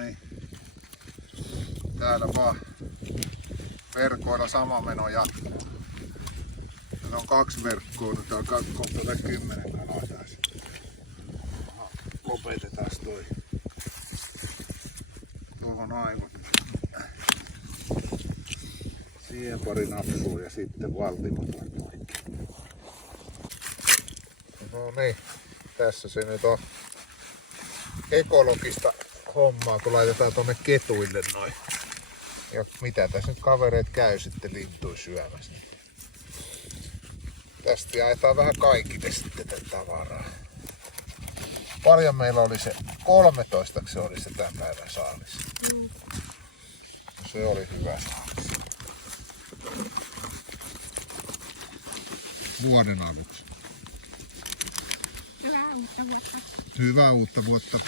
niin täällä vaan verkoilla sama meno jatkuu. Täällä on 2 verkkoa, nyt alkaa kohta 10 kanaa tässä. Lopetetaan toi tuohon aivan. Siihen pari napsua ja sitten valtimotaan poikki. No niin, tässä se nyt on ekologista hommaa, kun laitetaan tonne ketuille noin. Ja mitä tässä nyt kavereet käy sitten lintuja syömässä. Tästä jaetaan vähän kaikille sitten tätä tavaraa. Paljon meillä oli se 13, se oli se tämän päivän saalis. Se oli hyvä saalis. Vuoden aluksi. Hyvää uutta vuotta. Hyvää uutta vuotta.